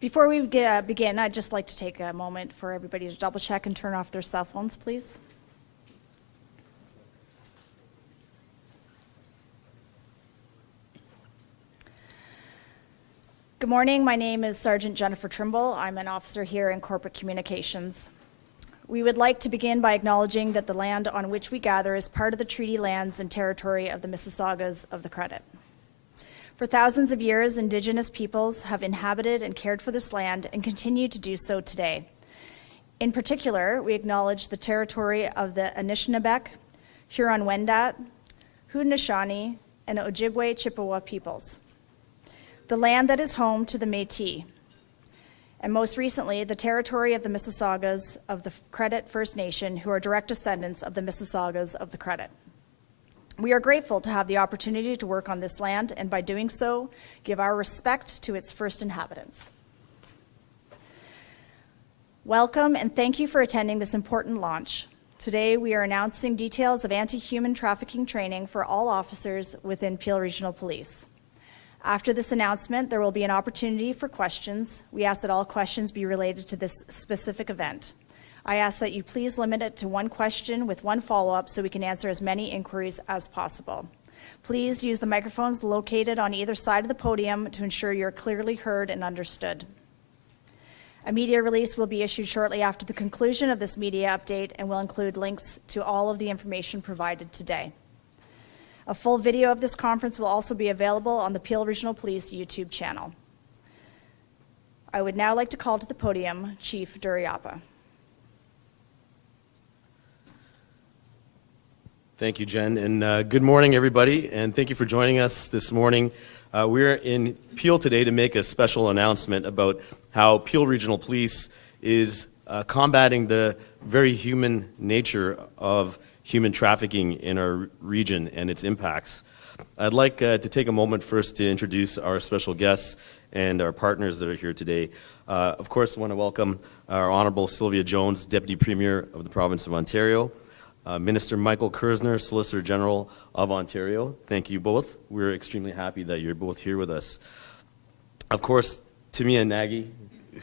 Before we begin, I'd just like to take a moment for everybody to double check and turn off their cell phones, please. Good morning, my name is Sergeant Jennifer Trimble. I'm an officer here in Corporate Communications. We would like to begin by acknowledging that the land on which we gather is part of the treaty lands and territory of the Mississaugas of the Credit. For thousands of years, Indigenous peoples have inhabited and cared for this land and continue to do so today. In particular, we acknowledge the territory of the Anishinaabeg, Huron-Wendat, Haudenosaunee, and Ojibwe Chippewa peoples. The land that is home to the Métis, and most recently, the territory of the Mississaugas of the Credit First Nation, who are direct descendants of the Mississaugas of the Credit. We are grateful to have the opportunity to work on this land, and by doing so, give our respect to its first inhabitants. Welcome, and thank you for attending this important launch. Today, we are announcing details of anti-human trafficking training for all officers within Peel Regional Police. After this announcement, there will be an opportunity for questions. We ask that all questions be related to this specific event. I ask that you please limit it to one question with one follow-up so we can answer as many inquiries as possible. Please use the microphones located on either side of the podium to ensure you're clearly heard and understood. A media release will be issued shortly after the conclusion of this media update and will include links to all of the information provided today. A full video of this conference will also be available on the Peel Regional Police YouTube channel. I would now like to call to the podium Chief Duraiappah. Thank you, Jen, and good morning, everybody, and thank you for joining us this morning. We're in Peel today to make a special announcement about how Peel Regional Police is combating the very human nature of human trafficking in our region and its impacts. I'd like to take a moment first to introduce our special guests and our partners that are here today. Of course, I want to welcome our Honourable Sylvia Jones, Deputy Premier of the Province of Ontario, Minister Michael Kerzner, Solicitor General of Ontario. Thank you both. We're extremely happy that you're both here with us. Of course, Timea Nagy,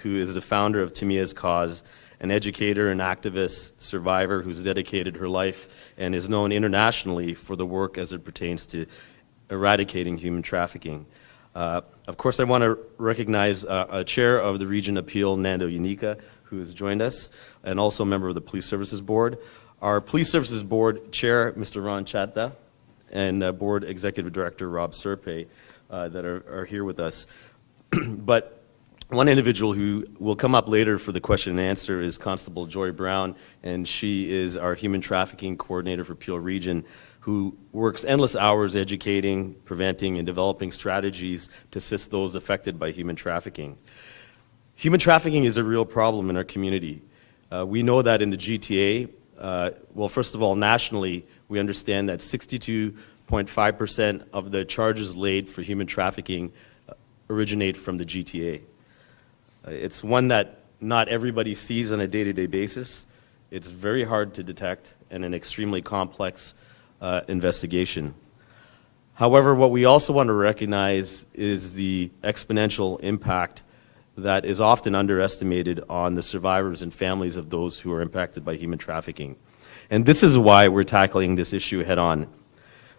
who is the founder of Timea's Cause, an educator, an activist, survivor who's dedicated her life and is known internationally for the work as it pertains to eradicating human trafficking. Of course, I want to recognize a chair of the Region of Peel, Nando Yanika, who has joined us, and also a member of the Police Services Board. Our Police Services Board Chair, Mr. Ron Chatta, and Board Executive Director, Rob Serpe, that are here with us. But one individual who will come up later for the question and answer is Constable Joy Brown, and she is our Human Trafficking Coordinator for Peel Region, who works endless hours educating, preventing, and developing strategies to assist those affected by human trafficking. Human trafficking is a real problem in our community. We know that in the GTA, well, first of all, nationally, we understand that 62.5% of the charges laid for human trafficking originate from the GTA. It's one that not everybody sees on a day-to-day basis. It's very hard to detect and an extremely complex investigation. However, what we also want to recognize is the exponential impact that is often underestimated on the survivors and families of those who are impacted by human trafficking. And this is why we're tackling this issue head on.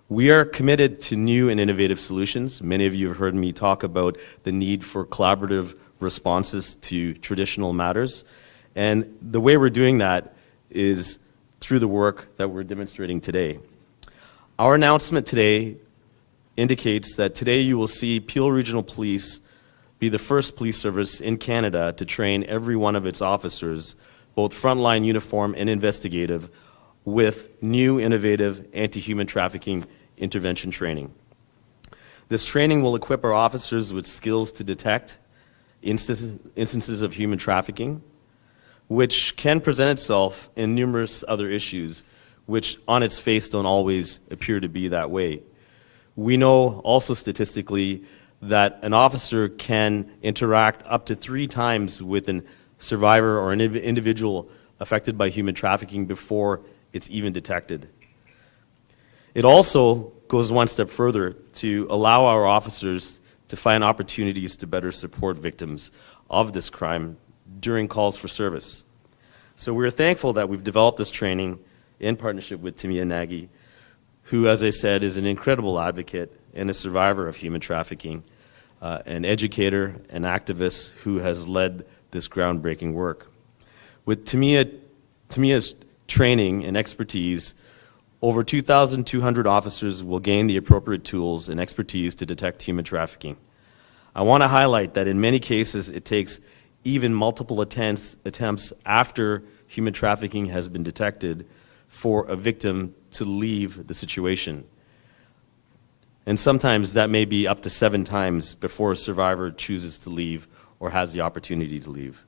We are committed to new and innovative solutions. Many of you have heard me talk about the need for collaborative responses to traditional matters. And the way we're doing that is through the work that we're demonstrating today. Our announcement today indicates that today you will see Peel Regional Police be the first police service in Canada to train every one of its officers, both frontline uniform and investigative, with new innovative anti-human trafficking intervention training. This training will equip our officers with skills to detect instances of human trafficking, which can present itself in numerous other issues, which on its face don't always appear to be that way. We know also statistically that an officer can interact up to 3 times with a survivor or an individual affected by human trafficking before it's even detected. It also goes one step further to allow our officers to find opportunities to better support victims of this crime during calls for service. So we're thankful that we've developed this training in partnership with Timea Nagy, who, as I said, is an incredible advocate and a survivor of human trafficking, an educator, an activist who has led this groundbreaking work. With Timea's training and expertise, over 2,200 officers will gain the appropriate tools and expertise to detect human trafficking. I want to highlight that in many cases it takes even multiple attempts after human trafficking has been detected for a victim to leave the situation. And sometimes that may be up to 7 times before a survivor chooses to leave or has the opportunity to leave.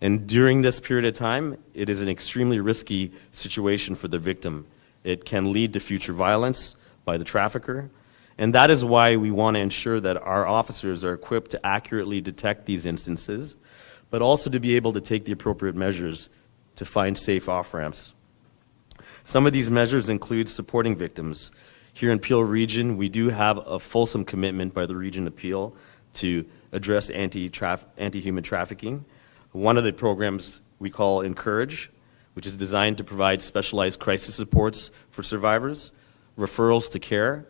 And during this period of time, it is an extremely risky situation for the victim. It can lead to future violence by the trafficker. And that is why we want to ensure that our officers are equipped to accurately detect these instances, but also to be able to take the appropriate measures to find safe off-ramps. Some of these measures include supporting victims. Here in Peel Region, we do have a fulsome commitment by the Region of Peel to address anti-human trafficking. One of the programs we call Encourage, which is designed to provide specialized crisis supports for survivors, referrals to care,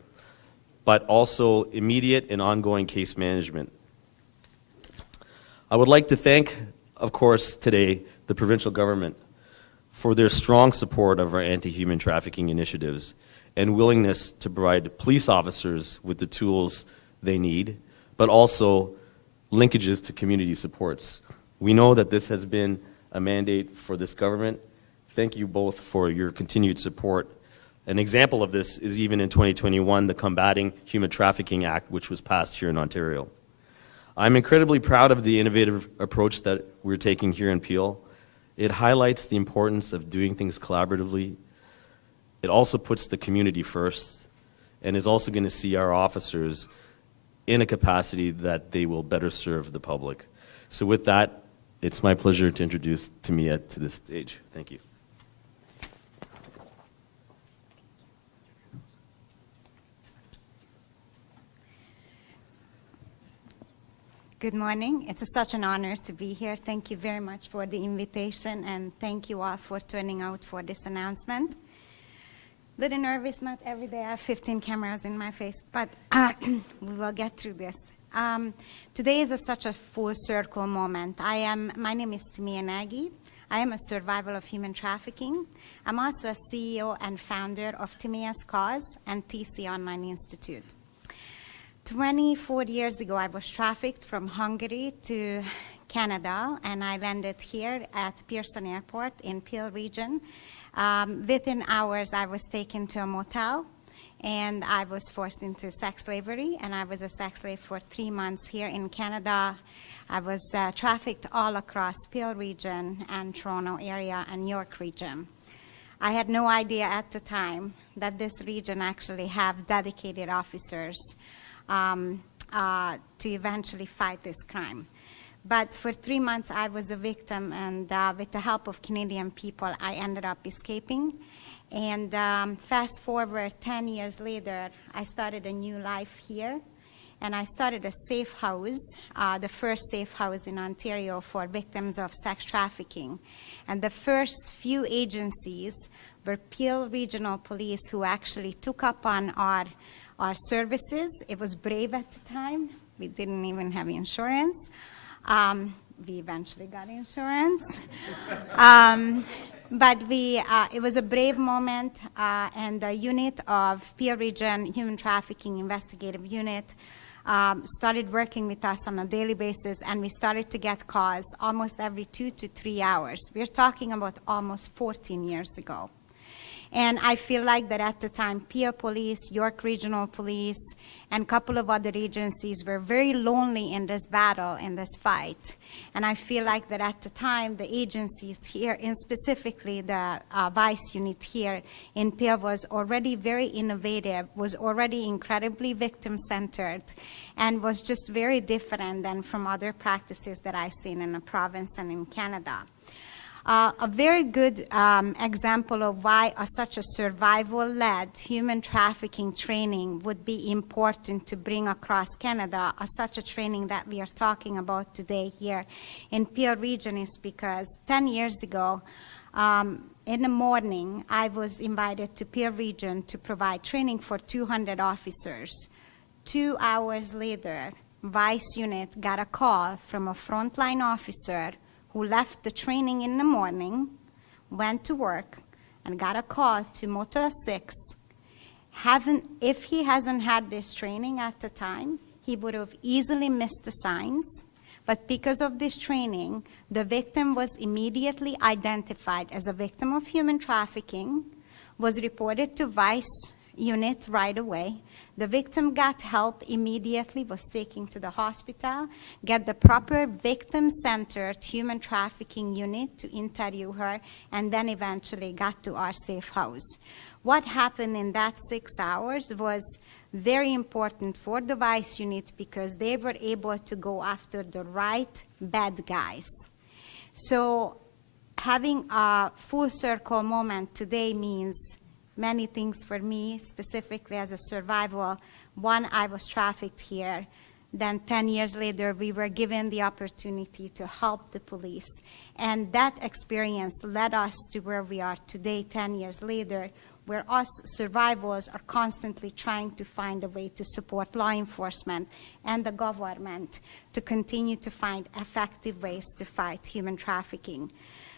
but also immediate and ongoing case management. I would like to thank, of course, today, the provincial government for their strong support of our anti-human trafficking initiatives and willingness to provide police officers with the tools they need, but also linkages to community supports. We know that this has been a mandate for this government. Thank you both for your continued support. An example of this is even in 2021, the Combating Human Trafficking Act, which was passed here in Ontario. I'm incredibly proud of the innovative approach that we're taking here in Peel. It highlights the importance of doing things collaboratively. It also puts the community first and is also going to see our officers in a capacity that they will better serve the public. So with that, it's my pleasure to introduce Timea to this stage. Thank you. Good morning. It's such an honor to be here. Thank you very much for the invitation, and thank you all for turning out for this announcement. Little nervous, not every day I have 15 cameras in my face, but we will get through this. Today is such a full circle moment. My name is Timea Nagy. I am a survivor of human trafficking. I'm also a CEO and founder of Timea's Cause and TC Online Institute. 24 years ago, I was trafficked from Hungary to Canada, and I landed here at Pearson Airport in Peel Region. Within hours, I was taken to a motel, and I was forced into sex slavery, and I was a sex slave for 3 months here in Canada. I was trafficked all across Peel Region and Toronto area and York Region. I had no idea at the time that this region actually have dedicated officers to eventually fight this crime. But for 3 months, I was a victim, and with the help of Canadian people, I ended up escaping. And fast forward 10 years later, I started a new life here, and I started a safe house, the first safe house in Ontario for victims of sex trafficking. And the first few agencies were Peel Regional Police, who actually took up on our services. It was brave at the time. We didn't even have insurance. We eventually got insurance. But it was a brave moment, and the unit of Peel Region Human Trafficking Investigative Unit started working with us on a daily basis, and we started to get calls almost every 2 to 3 hours. We're talking about almost 14 years ago. And I feel like that at the time, Peel Police, York Regional Police, and a couple of other agencies were very lonely in this battle, in this fight. And I feel like that at the time, the agencies here, and specifically the Vice unit here in Peel, was already very innovative, was already incredibly victim-centered, and was just very different than from other practices that I've seen in the province and in Canada. A very good example of why such a survival-led human trafficking training would be important to bring across Canada, such a training that we are talking about today here in Peel region, is because 10 years ago, in the morning, I was invited to Peel region to provide training for 200 officers. 2 hours later, Vice Unit got a call from a frontline officer who left the training in the morning, went to work, and got a call to Motel 6. If he hasn't had this training at the time, he would have easily missed the signs. But because of this training, the victim was immediately identified as a victim of human trafficking, was reported to Vice Unit right away. The victim got help immediately, was taken to the hospital, get the proper victim-centered human trafficking unit to interview her, and then eventually got to our safe house. What happened in that 6 hours was very important for the Vice Unit because they were able to go after the right bad guys. So having a full circle moment today means many things for me, specifically as a survivor. One, I was trafficked here. Then 10 years later, we were given the opportunity to help the police. And that experience led us to where we are today, 10 years later, where us survivors are constantly trying to find a way to support law enforcement and the government to continue to find effective ways to fight human trafficking.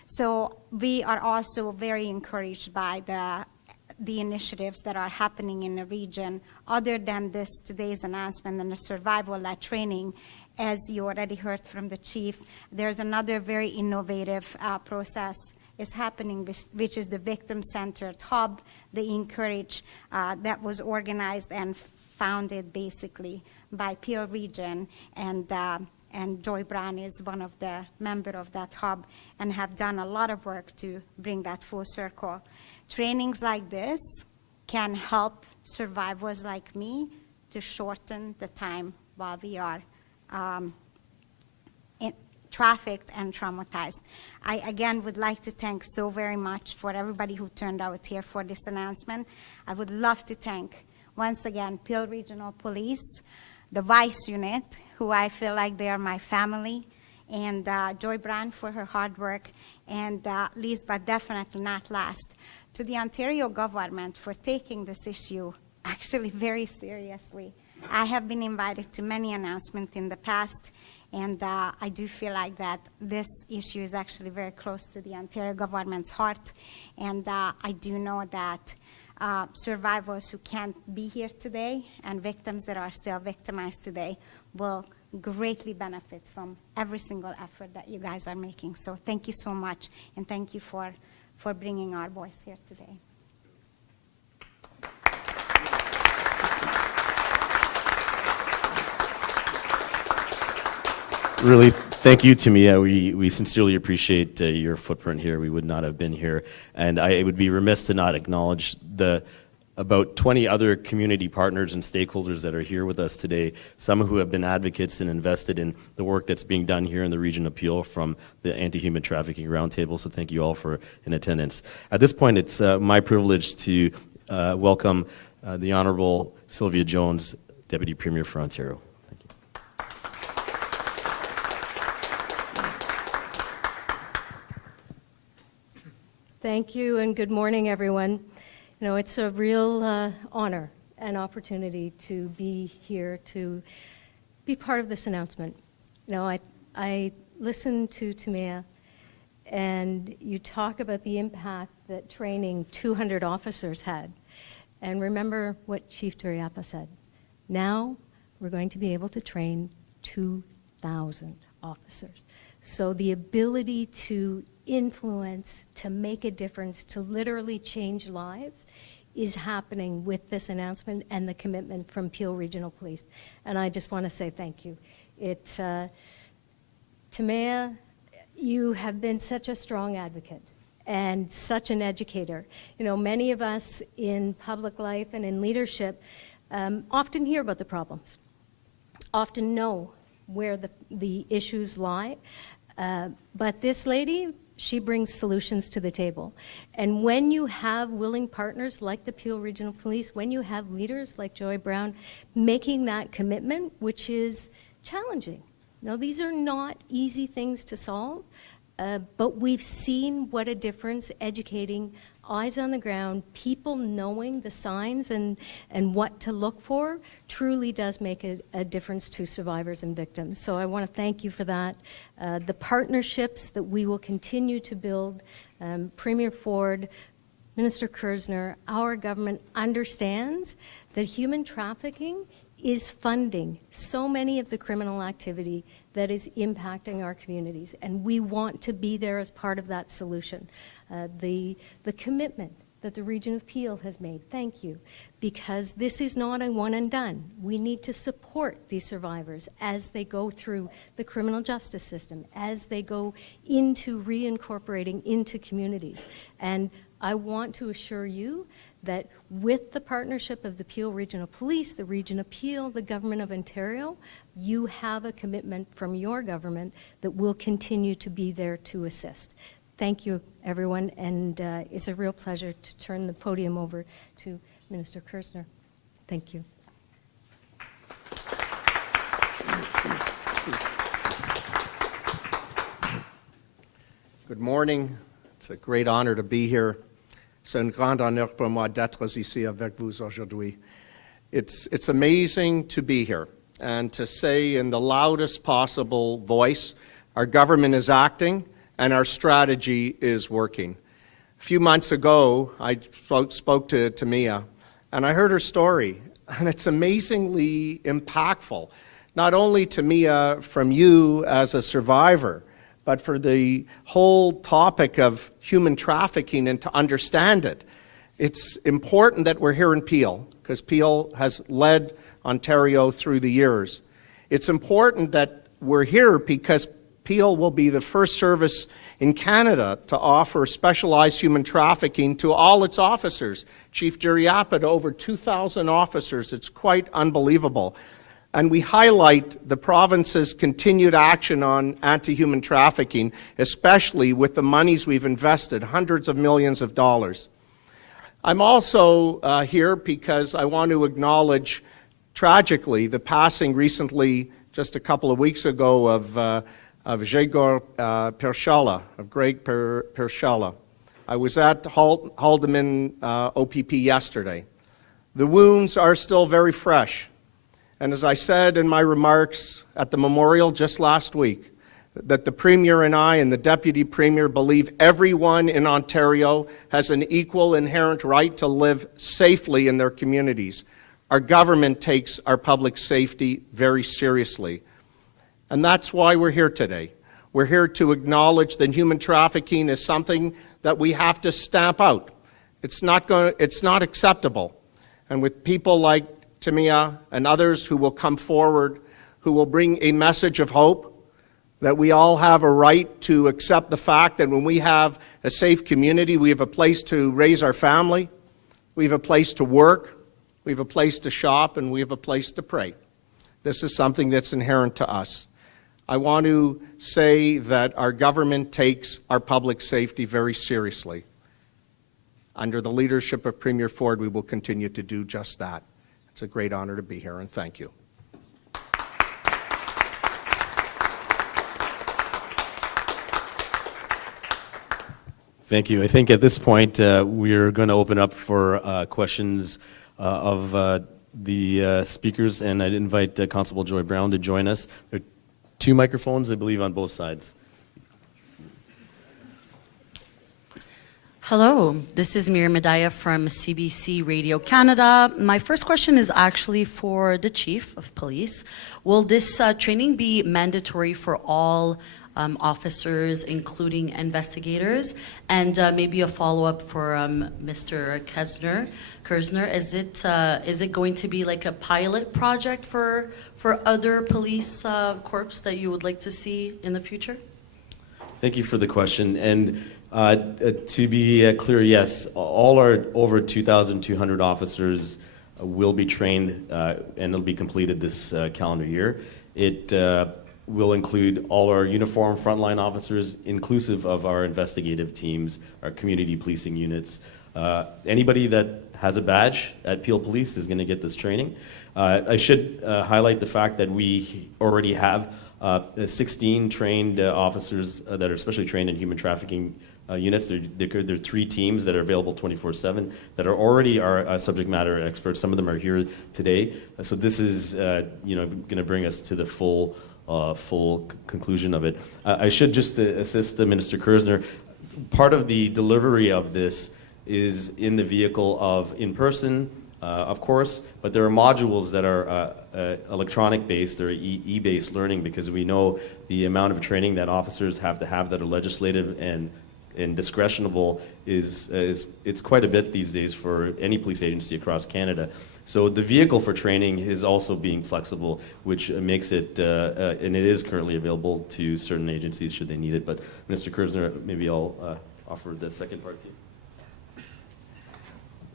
So we are also very encouraged by the initiatives that are happening in the region. Other than this today's announcement and the survival-led training, as you already heard from the chief, there's another very innovative process is happening, which is the victim-centered hub, the Encourage, that was organized and founded basically by Peel region, and Joy Brown is one of the members of that hub and have done a lot of work to bring that full circle. Trainings like this can help survivors like me to shorten the time while we are trafficked and traumatized. I again would like to thank so very much for everybody who turned out here for this announcement. I would love to thank once again Peel Regional Police, the Vice Unit, who I feel like they are my family, and Joy Brand for her hard work, and least but definitely not last, to the Ontario government for taking this issue actually very seriously. I have been invited to many announcements in the past, and I do feel like that this issue is actually very close to the Ontario government's heart, and I do know that survivors who can't be here today and victims that are still victimized today will greatly benefit from every single effort that you guys are making. So thank you so much, and thank you for bringing our voice here today. Really, thank you, Timea. We sincerely appreciate your footprint here. We would not have been here. And I would be remiss to not acknowledge the about 20 other community partners and stakeholders that are here with us today, some who have been advocates and invested in the work that's being done here in the region of Peel from the Anti-Human Trafficking Roundtable. So thank you all for in attendance. At this point, it's my privilege to welcome the Honourable Sylvia Jones, Deputy Premier for Ontario. Thank you, and good morning, everyone. You know, it's a real honor and opportunity to be here to be part of this announcement. You know, I listened to Timea, and you talk about the impact that training 200 officers had. And remember what Chief Duraiappah said. Now we're going to be able to train 2,000 officers. So the ability to influence, to make a difference, to literally change lives is happening with this announcement and the commitment from Peel Regional Police. And I just want to say thank you. Timea, you have been such a strong advocate and such an educator. You know, many of us in public life and in leadership often hear about the problems, often know where the issues lie. But this lady She brings solutions to the table. And when you have willing partners like the Peel Regional Police, when you have leaders like Joy Brown making that commitment, which is challenging. Now, these are not easy things to solve, but we've seen what a difference educating, eyes on the ground, people knowing the signs and what to look for truly does make a difference to survivors and victims. So I want to thank you for that. The partnerships that we will continue to build, Premier Ford, Minister Kerzner, our government understands that human trafficking is funding so many of the criminal activity that is impacting our communities, and we want to be there as part of that solution. The commitment that the Region of Peel has made, thank you, because this is not a one and done. We need to support these survivors as they go through the criminal justice system, as they go into reincorporating into communities. And I want to assure you that with the partnership of the Peel Regional Police, the Region of Peel, the Government of Ontario, you have a commitment from your government that will continue to be there to assist. Thank you, everyone, and it's a real pleasure to turn the podium over to Minister Kerzner. Thank you. Good morning. It's a great honor to be here. C'est un grand honneur pour moi d'être ici avec vous aujourd'hui. It's amazing to be here and to say in the loudest possible voice, our government is acting and our strategy is working. A few months ago, I spoke to Timea, and I heard her story, and it's amazingly impactful. Not only Timea from you as a survivor, but for the whole topic of human trafficking and to understand it. It's important that we're here in Peel, because Peel has led Ontario through the years. It's important that we're here because Peel will be the first service in Canada to offer specialized human trafficking to all its officers. Chief Duraiappah to over 2,000 officers. It's quite unbelievable. And we highlight the province's continued action on anti-human trafficking, especially with the monies we've invested, hundreds of millions of dollars. I'm also here because I want to acknowledge, tragically, the passing recently, just a couple of weeks ago, of Grzegorz Pershala, of Greg Pershala. I was at Haldeman OPP yesterday. The wounds are still very fresh. And as I said in my remarks at the memorial just last week, that the Premier and I and the Deputy Premier believe everyone in Ontario has an equal inherent right to live safely in their communities. Our government takes our public safety very seriously. And that's why we're here today. We're here to acknowledge that human trafficking is something that we have to stamp out. It's not acceptable. And with people like Timea and others who will come forward, who will bring a message of hope, that we all have a right to accept the fact that when we have a safe community, we have a place to raise our family, we have a place to work, we have a place to shop, and we have a place to pray. This is something that's inherent to us. I want to say that our government takes our public safety very seriously. Under the leadership of Premier Ford, we will continue to do just that. It's a great honor to be here, and thank you. Thank you. I think at this point we're going to open up for questions of the speakers, and I'd invite Constable Joy Brown to join us. There are 2 microphones, I believe, on both sides. Hello, this is Miriam Medaya from CBC Radio Canada. My first question is actually for the Chief of Police. Will this training be mandatory for all officers, including investigators? And maybe a follow-up for Mr. Kerzner. Is it going to be like a pilot project for other police corps that you would like to see in the future? Thank you for the question. And to be clear, yes, all our over 2,200 officers will be trained and it'll be completed this calendar year. will include all our uniformed frontline officers, inclusive of our investigative teams, our community policing units. Anybody that has a badge at Peel Police is going to get this training. I should highlight the fact that we already have 16 trained officers that are specially trained in human trafficking units. There are 3 teams that are available 24/7 that are already our subject matter experts. Some of them are here today. So this is going to bring us to the full conclusion of it. I should just assist the Minister Kerzner. Part of the delivery of this is in the vehicle of in-person, of course, but there are modules that are electronic-based or e-based learning, because we know the amount of training that officers have to have that are legislative and discretionable it's quite a bit these days for any police agency across Canada. So the vehicle for training is also being flexible, which makes it, and it is currently available to certain agencies should they need it. But Mr. Kerzner, maybe I'll offer the second part to you.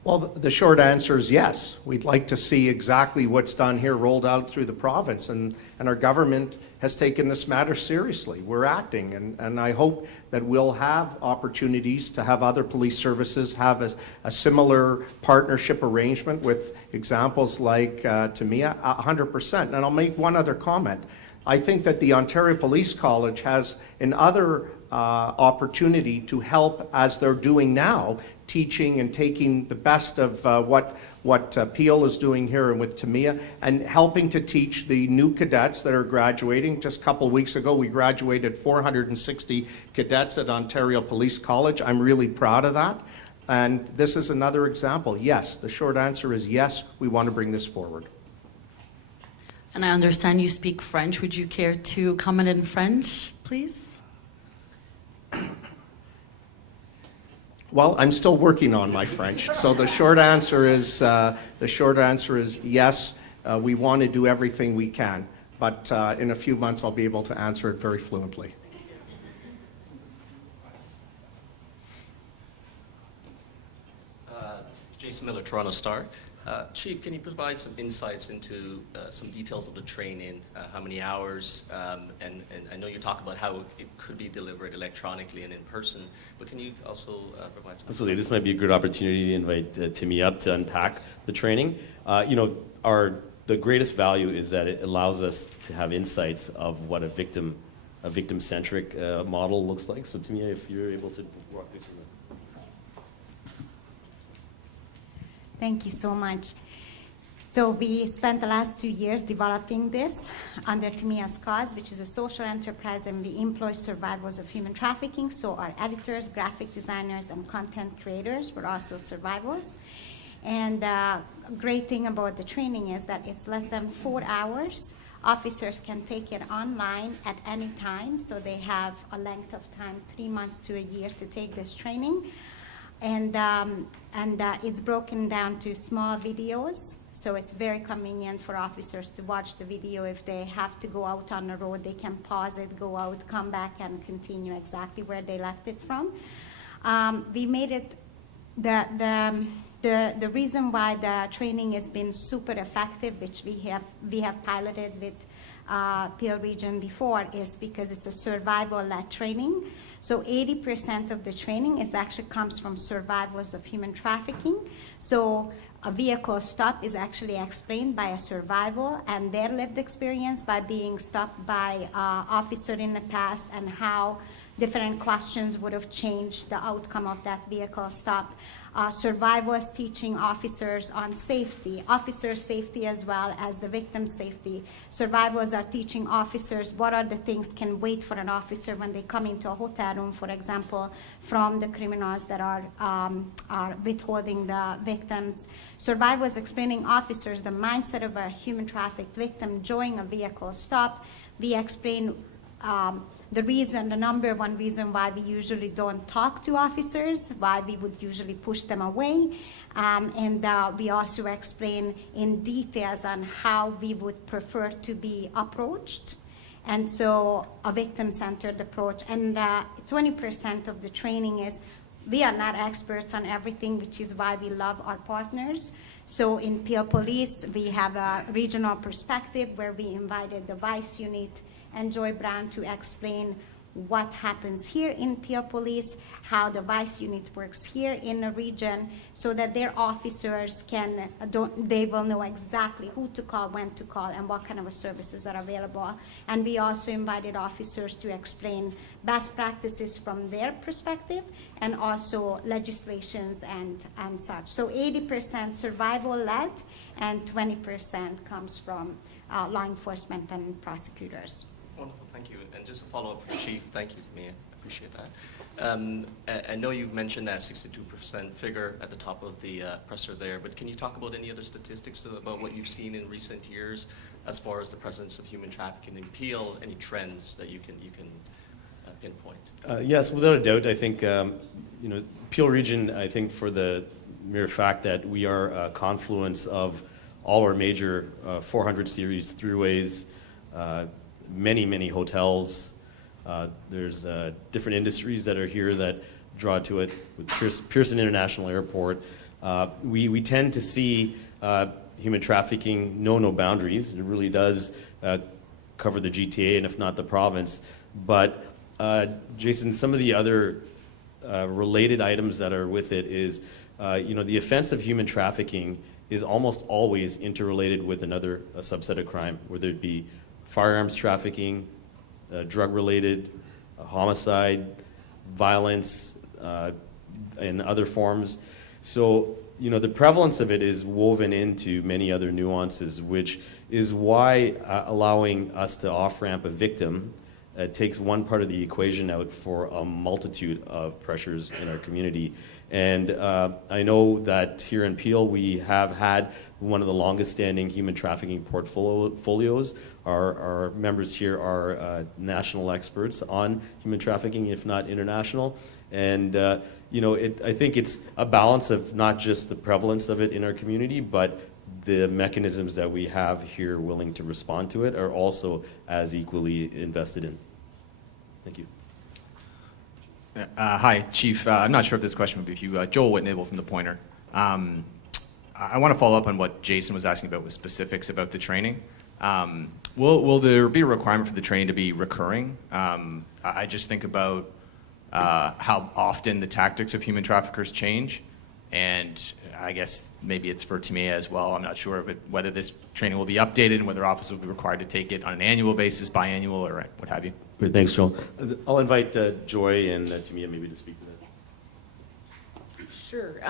Well, the short answer is yes. We'd like to see exactly what's done here rolled out through the province, and our government has taken this matter seriously. We're acting, and I hope that we'll have opportunities to have other police services have a similar partnership arrangement with examples like Timea, 100%. And I'll make one other comment. I think that the Ontario Police College has another opportunity to help, as they're doing now, teaching and taking the best of what Peel is doing here and with Timea, and helping to teach the new cadets that are graduating. Just a couple of weeks ago, we graduated 460 cadets at Ontario Police College. I'm really proud of that. And this is another example. Yes, the short answer is yes, we want to bring this forward. And I understand you speak French. Would you care to comment in French, please? Well, I'm still working on my French, so the short answer is yes. We want to do everything we can, but in a few months I'll be able to answer it very fluently. Jason Miller, Toronto Star. Chief, can you provide some insights into some details of the training, how many hours, and I know you talk about how it could be delivered electronically and in person, but can you also provide some Absolutely. insights? This might be a good opportunity to invite Timea up to unpack the training. The greatest value is that it allows us to have insights of what a victim-centric model looks like. So Timea, if you're able to walk through some of that. Thank you so much. So we spent the last 2 years developing this under Timea's cause, which is a social enterprise, and we employ survivors of human trafficking. So our editors, graphic designers, and content creators were also survivors. And the great thing about the training is that it's less than 4 hours. Officers can take it online at any time, so they have a length of time, 3 months to a year, to take this training. And it's broken down to small videos, so it's very convenient for officers to watch the video. If they have to go out on the road, they can pause it, go out, come back, and continue exactly where they left it from. We made it the reason why the training has been super effective, which we have piloted with Peel Region before, is because it's a survival-led training. So 80% of the training comes from survivors of human trafficking. So a vehicle stop is actually explained by a survivor and their lived experience by being stopped by an officer in the past, and how different questions would have changed the outcome of that vehicle stop. Survivors teaching officers on safety, officer safety as well as the victim safety. Survivors are teaching officers what are the things can wait for an officer when they come into a hotel room, for example, from the criminals that are withholding the victims. Survivors explaining officers the mindset of a human trafficked victim during a vehicle stop. We explain the number one reason why we usually don't talk to officers, why we would usually push them away, and we also explain in details on how we would prefer to be approached, and so a victim-centered approach. And 20% of the training is, we are not experts on everything, which is why we love our partners. So in Peel Police, we have a regional perspective where we invited the Vice Unit and Joy Brown to explain what happens here in Peel Police, how the Vice Unit works here in the region, so that their officers they will know exactly who to call, when to call, and what kind of services are available. And we also invited officers to explain best practices from their perspective, and also legislations and such. So 80% survival-led, and 20% comes from law enforcement and prosecutors. Wonderful, thank you. And just a follow-up for the Chief. Thank you, Timea. I appreciate that. I know you've mentioned that 62% figure at the top of the presser there, but can you talk about any other statistics about what you've seen in recent years as far as the presence of human trafficking in Peel, any trends that you can pinpoint? Yes, without a doubt. I think, Peel region, I think for the mere fact that we are a confluence of all our major 400 series throughways, many hotels. There's different industries that are here that draw to it. With Pearson International Airport, we tend to see human trafficking know no boundaries. It really does cover the GTA, and if not the province. But Jason, some of the other related items that are with it is, the offense of human trafficking is almost always interrelated with another subset of crime, whether it be firearms trafficking, drug-related, homicide, violence, and other forms. So, the prevalence of it is woven into many other nuances, which is why allowing us to off-ramp a victim takes one part of the equation out for a multitude of pressures in our community. And I know that here in Peel, we have had one of the longest-standing human trafficking portfolios. Our members here are national experts on human trafficking, if not international. And I think it's a balance of not just the prevalence of it in our community, but the mechanisms that we have here willing to respond to it are also as equally invested in. Thank you. Hi, Chief. I'm not sure if this question would be for you. Joel Whitnable from The Pointer. I want to follow up on what Jason was asking about with specifics about the training. Will there be a requirement for the training to be recurring? I just think about how often the tactics of human traffickers change, and I guess maybe it's for Timea as well. I'm not sure but whether this training will be updated and whether officers will be required to take it on an annual basis, biannual, or what have you. Great, thanks, Joel. I'll invite Joy and Timea maybe to speak to that. Sure.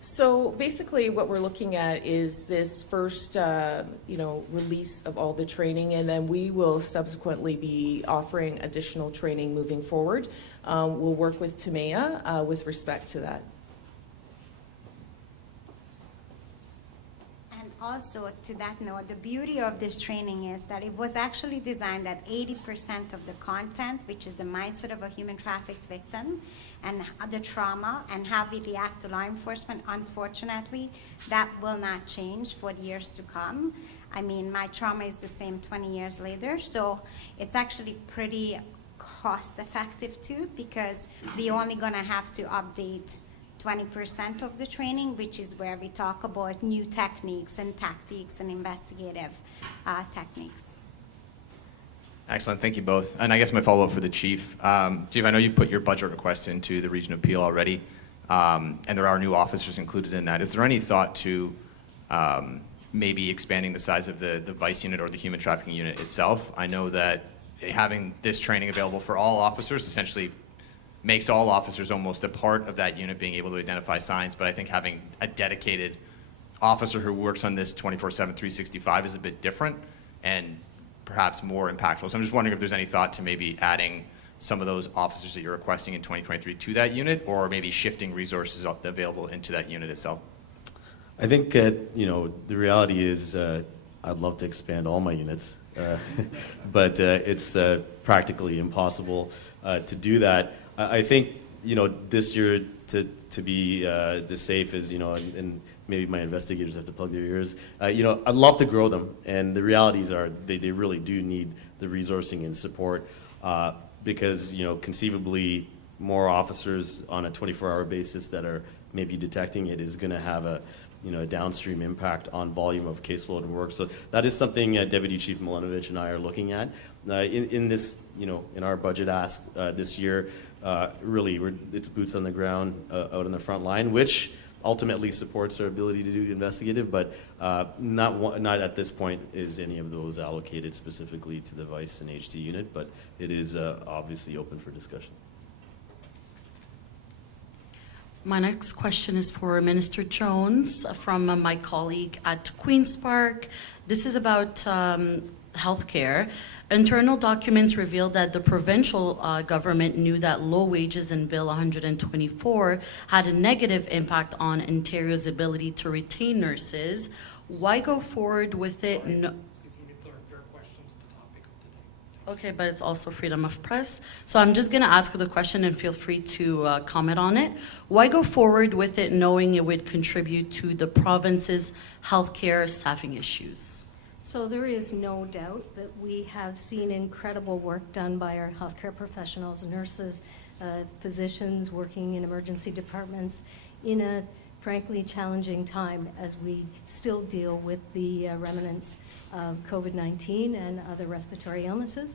So basically what we're looking at is this first, release of all the training, and then we will subsequently be offering additional training moving forward. We'll work with Timea with respect to that. Also, to that note, the beauty of this training is that it was actually designed that 80% of the content, which is the mindset of a human trafficked victim, and the trauma and how we react to law enforcement, unfortunately, that will not change for years to come. I mean, my trauma is the same 20 years later, so it's actually pretty cost effective too, because we're only gonna have to update 20% of the training, which is where we talk about new techniques and tactics and investigative techniques. Excellent, thank you both. And I guess my follow-up for the Chief. Chief, I know you've put your budget request into the region of Peel already, and there are new officers included in that. Is there any thought to maybe expanding the size of the Vice Unit or the Human Trafficking Unit itself? I know that having this training available for all officers essentially makes all officers almost a part of that unit being able to identify signs, but I think having a dedicated officer who works on this 24/7, 365 is a bit different and perhaps more impactful. So I'm just wondering if there's any thought to maybe adding some of those officers that you're requesting in 2023 to that unit, or maybe shifting resources available into that unit itself. I think, the reality is I'd love to expand all my units, but it's practically impossible to do that. I think, this year to be this safe is, and maybe my investigators have to plug their ears, I'd love to grow them. And the realities are they really do need the resourcing and support because, conceivably more officers on a 24-hour basis that are maybe detecting it is going to have a downstream impact on volume of caseload and work. So that is something Deputy Chief Milanovic and I are looking at. In this, in our budget ask this year, really, it's boots on the ground out in the front line, which ultimately supports our ability to do investigative, but not at this point is any of those allocated specifically to the Vice and HT unit, but it is obviously open for discussion. My next question is for Minister Jones from my colleague at Queen's Park. This is about healthcare. Internal documents revealed that the provincial government knew that low wages in Bill 124 had a negative impact on Ontario's ability to retain nurses. Why go forward with it? Okay, but it's also freedom of press. So I'm just going to ask the question and feel free to comment on it. Why go forward with it knowing it would contribute to the province's healthcare staffing issues? So there is no doubt that we have seen incredible work done by our healthcare professionals, nurses, physicians working in emergency departments in a frankly challenging time as we still deal with the remnants of COVID-19 and other respiratory illnesses.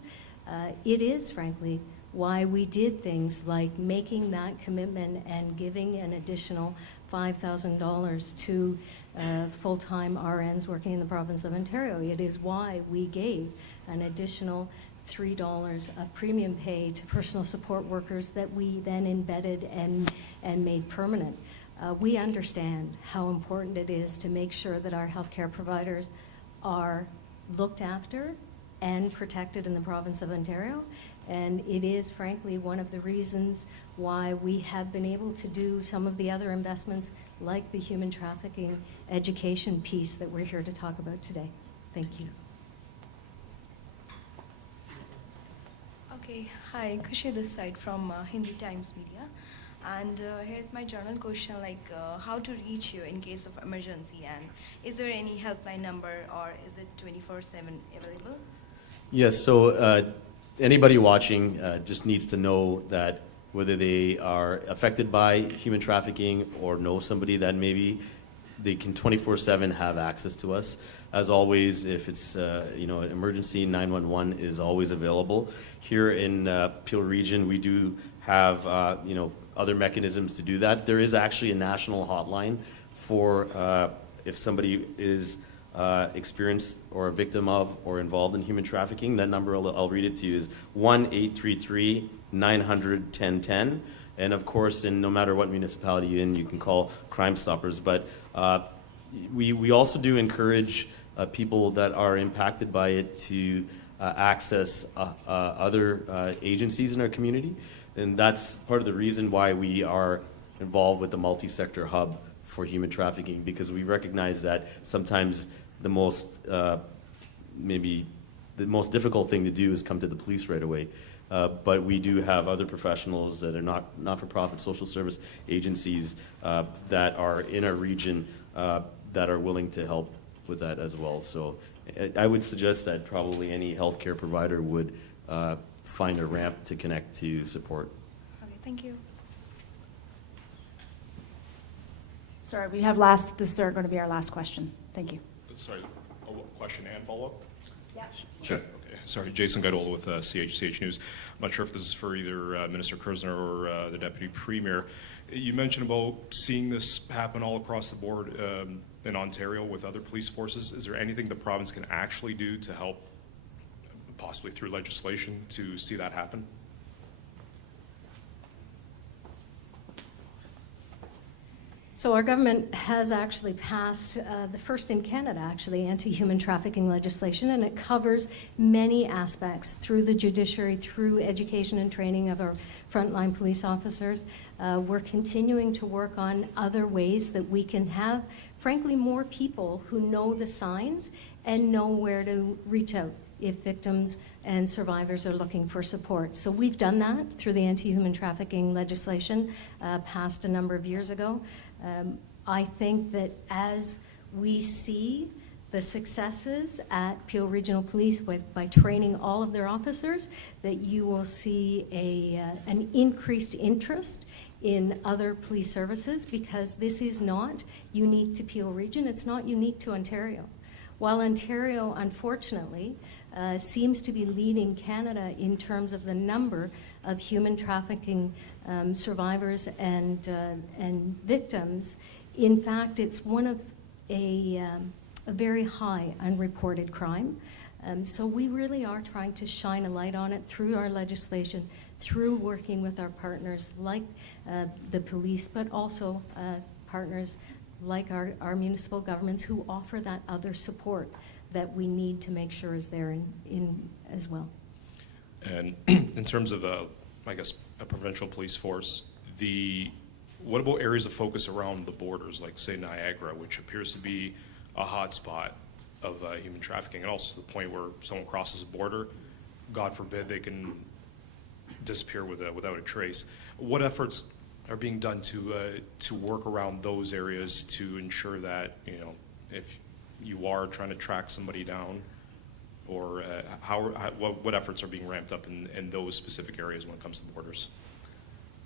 It is frankly why we did things like making that commitment and giving an additional $5,000 to full-time RNs working in the province of Ontario. It is why we gave an additional $3 of premium pay to personal support workers that we then embedded and made permanent. We understand how important it is to make sure that our healthcare providers are looked after and protected in the province of Ontario. And it is, frankly, one of the reasons why we have been able to do some of the other investments like the human trafficking education piece that we're here to talk about today. Thank you. Okay, hi, Kushi this side from Hindi Times Media. And here's my journal question, like how to reach you in case of emergency, and is there any helpline number or is it 24/7 available? Yes, so anybody watching just needs to know that whether they are affected by human trafficking or know somebody that maybe they can 24/7 have access to us. As always, if it's an emergency, 911 is always available. Here in Peel Region, we do have other mechanisms to do that. There is actually a national hotline for if somebody is experienced or a victim of or involved in human trafficking. That number, I'll read it to you, is 1-833-900-1010. And of course, no matter what municipality you're in, you can call Crime Stoppers. But we also do encourage people that are impacted by it to access other agencies in our community. And that's part of the reason why we are involved with the multi-sector hub for human trafficking, because we recognize that sometimes the most difficult thing to do is come to the police right away. But we do have other professionals that are not-for-profit social service agencies that are in our region that are willing to help with that as well. So I would suggest that probably any healthcare provider would find a ramp to connect to support. Okay, thank you. Sorry, this is going to be our last question. Thank you. Sorry, a question and follow-up? Yes. Sure. Okay. Sorry, Jason Gaidola with CHCH News. I'm not sure if this is for either Minister Kerzner or the Deputy Premier. You mentioned about seeing this happen all across the board in Ontario with other police forces. Is there anything the province can actually do to help, possibly through legislation, to see that happen? So our government has actually passed the first in Canada, actually, anti-human trafficking legislation, and it covers many aspects through the judiciary, through education and training of our frontline police officers. We're continuing to work on other ways that we can have, frankly, more people who know the signs and know where to reach out if victims and survivors are looking for support. So we've done that through the anti-human trafficking legislation passed a number of years ago. I think that as we see the successes at Peel Regional Police by training all of their officers, that you will see an increased interest in other police services, because this is not unique to Peel Region. It's not unique to Ontario. While Ontario, unfortunately, seems to be leading Canada in terms of the number of human trafficking survivors and victims, in fact, it's one of a very high unreported crime. So we really are trying to shine a light on it through our legislation, through working with our partners like the police, but also partners like our municipal governments who offer that other support that we need to make sure is there in as well. And in terms of, I guess, a provincial police force, what about areas of focus around the borders, like, say, Niagara, which appears to be a hot spot of human trafficking, and also to the point where someone crosses a border, God forbid, they can disappear without a trace. What efforts are being done to work around those areas to ensure that, if you are trying to track somebody down, or what efforts are being ramped up in those specific areas when it comes to borders?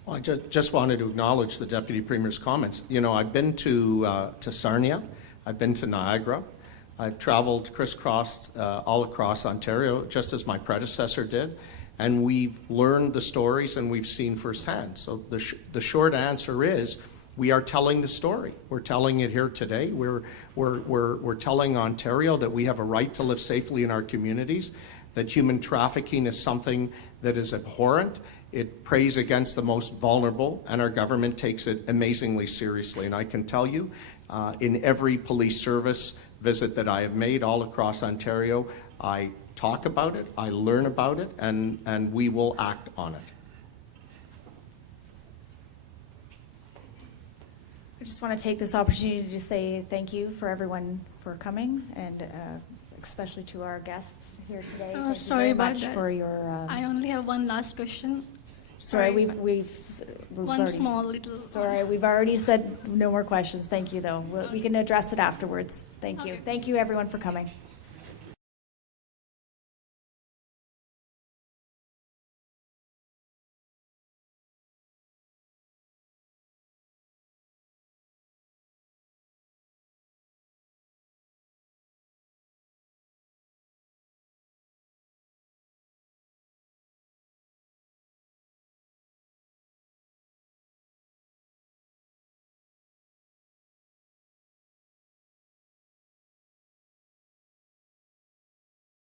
Well, I just wanted to acknowledge the Deputy Premier's comments. I've been to Sarnia, I've been to Niagara, I've traveled crisscrossed all across Ontario, just as my predecessor did, and we've learned the stories and we've seen firsthand. So the short answer is, we are telling the story. We're telling it here today. We're telling Ontario that we have a right to live safely in our communities, that human trafficking is something that is abhorrent. It preys against the most vulnerable, and our government takes it amazingly seriously. And I can tell you, in every police service visit that I have made all across Ontario, I talk about it, I learn about it, and we will act on it. I just want to take this opportunity to say thank you for everyone for coming, and especially to our guests here today. Thank Sorry you very about much that. for your. I only have one last question. Sorry, we've one already, small little. Sorry, we've already said no more questions. Thank you, though. We can address it afterwards. Thank you. Okay. Thank you, everyone, for coming.